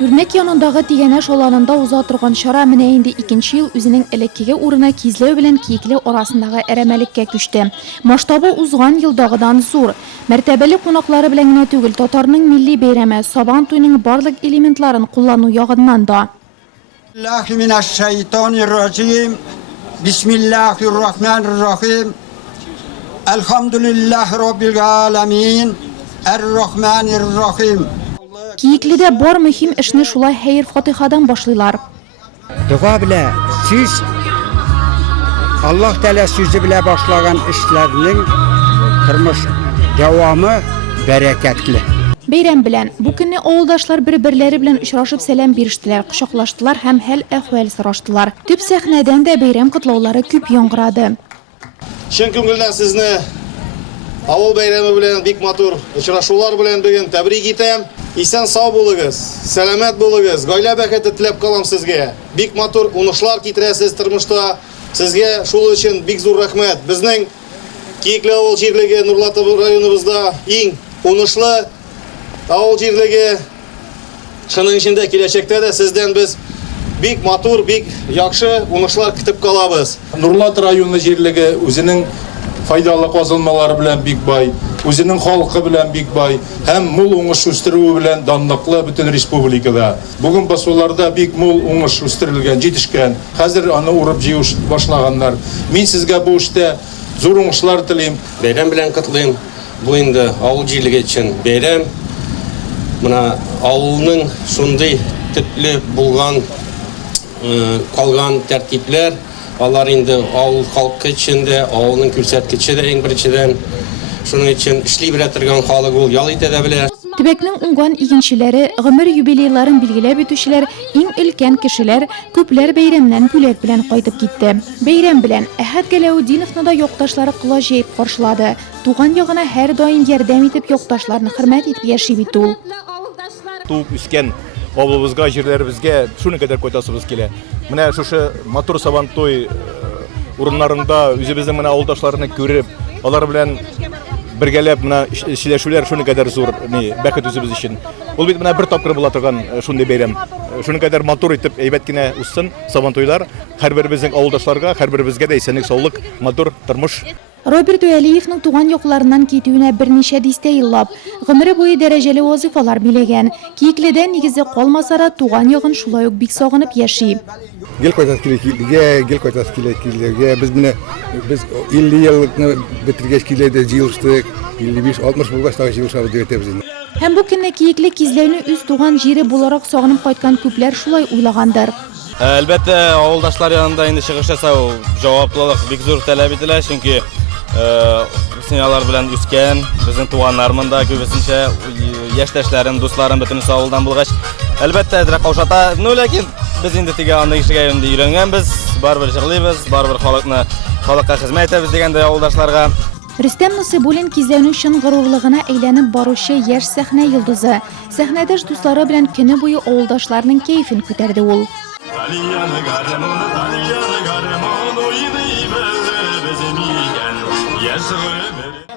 Үрнәк янындагы тигәнәш аланында уза торган чара менә инде 2нче ел үзенең элеккеге урынына кизләү белән киекле арасындагы әрәмәлеккә күчте. Масштабы узган елдагыдан зур. Мәртәбәле кунаклары белән генә түгел, татарның милли бәйрәме Сабан туйның барлык элементларын куллану ягыннан да. Бисмиллахир-рахманир-рахим. Элхамдүлиллаһи раббил аламин. Ар-рахманир-рахим. Киекледә бар мөһим эшне шулай хәйр-фатихадан башлыйлар. Дуа белән сез Аллаһ Тәала сүзе белән башлаган эшләрнең тормыш дәвамы бәрәкәтле. Бәйрәм белән бу көнне авылдашлар бер-берләре белән очрашып сәлам бирештеләр, кочаклаштылар һәм хәл-әхвәл сораштылар. Төп сәхнәдән дә бәйрәм котлаулары күп яңгырады. Чын күңелдән сезне авыл бәйрәме белән бик матур очрашулар белән бүген тәбрик итәм. Исән сау булыгыз, сәламәт булыгыз, гаилә бәхете теләп калам сезгә. Бик матур уңышлар китерәсез тормышта. Сезгә шул өчен бик зур рәхмәт. Безнең Киекле авыл җирлеге Нурлатов районыбызда иң уңышлы авыл җирлеге. Шуның эчендә киләчәктә дә сездән без бик матур, бик яхшы уңышлар көтеп калабыз. Нурлатов районы җирлеге үзенең файдалы казылмалары белән бик бай, үзенең халкы белән бик бай һәм мул уңыш үстерүе белән данлыклы бөтен республикада. Бүген басуларда бик мул уңыш үстерелгән, җитешкән. Хәзер аны урып җыю башлаганнар. Мин сезгә бу эштә зур уңышлар телим. Бәйрәм белән котлыйм. Бу инде авыл җирлеге өчен бәйрәм. Менә авылның шундый төпле булган калган тәртипләр, алар инде авыл халкы өчен дә, авылның күрсәткече дә иң беренчедән. Шуның өчен эшли белә торган халык ул, ял итә дә белә. Төбәкнең уңган игенчеләре, гомер юбилейларын билгеләп үтүчеләр, иң өлкән кешеләр күпләр бәйрәмнән бүләк белән кайтып китте. Бәйрәм белән Әхәт Галәүдиновны да якташлары кыла җыеп каршылады. Туган ягына һәр даим ярдәм итеп якташларны хөрмәт итеп яши бит ул. Туып үскән авылыбызга, җирләребезгә шуны кадәр кайтасыбыз килә. Менә шушы матур Сабан туй урыннарында үзебезнең менә авылдашларны күреп, алар белән бергәләп менә сөйләшүләр шуны кадәр зур бәхет үзебез өчен. Ул бит менә бер тапкыр була торган шундый бәйрәм. Шуны кадәр матур итеп, әйбәт кенә узсын Сабан туйлар һәрберебезнең авылдашларга, һәрберебезгә дә исәнлек, саулык, матур тормыш. Роберт Уәлиевның туган якларыннан китүенә берничә дистә еллап, гомере буе дәрәҗәле вазифалар биләгән. Киекледә нигезе калмаса да туган ягын шулай ук бик сагынып яши. Гел кайтасы килә, без 50 еллыкны бетергәч киләдә җыелыштык, 55-60 булгач та җыелышабыз дип әйтәбез инде. Һәм бу көнне киекле кизләүне үз туган җире буларак сагынып кайткан күпләр шулай уйлагандыр. Әлбәттә, авылдашлар янында инде чыгыш ясау җаваплылык бик зур таләп ителә, чөнки сыналар белән үскән, безнең туганнарым да күбесенчә яшьтәшләрем, дусларым бөтенесе авылдан булгач, әлбәттә әзрәк каушата. Ләкин без инде тиге андый кешегә инде өйрәнгәнбез, барыбер җырлыйбыз, барыбер халыкка хезмәт итәбез дигәндә авылдашларга. Рөстәм Насыйбуллин кизләүнең чын горурлыгына әйләнеп баручы яшь сәхнә йолдызы. Сәхнәдәш дуслары белән көне буе авылдашларның кәефен күтәрде ул.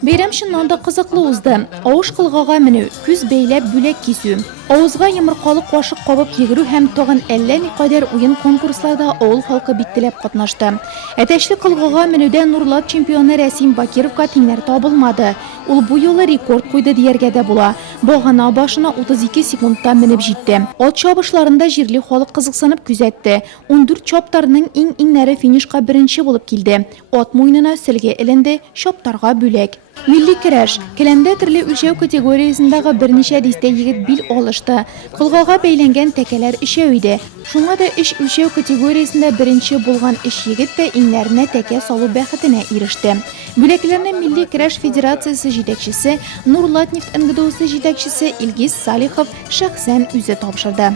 Бәйрәм чыннан да кызыклы узды. Авыш кылгага менү, күз бәйләп бүләк кисү, авызга йомыркалы кашык кабып йөгерү һәм тагын әллә никадәр уен конкурсларда авыл халкы бик теләп катнашты. Әтәчле кылгага менүдә Нурлат чемпионы Рәсим Бакировка тиңнәр табылмады. Ул бу юлы рекорд куйды дияргә дә була. Багана башына 32 секундта менеп җитте. Ат чабышларында җирле халык кызыксынып күзәтте. 14 чаптарның иң-иңнәре финишка беренче булып килде. Ат муйнына сөлгә эленде, чаптарга бүләк. Милли көрәш, келәмдә төрле үлчәү категориясендәге берничә дистә егет бил алышты. Кылгага бәйләнгән тәкәләр өчәү иде. Шуңа да 3 үлчәү категориясендә беренче булган 3 егет тә иңнәренә тәкә салу бәхетенә иреште. Бүләкләрне Милли көрәш федерациясе җитәкчесе, Нурлат нефт НГДУсы җитәкчесе Илгиз Салихов шәхсән үзе тапшырды.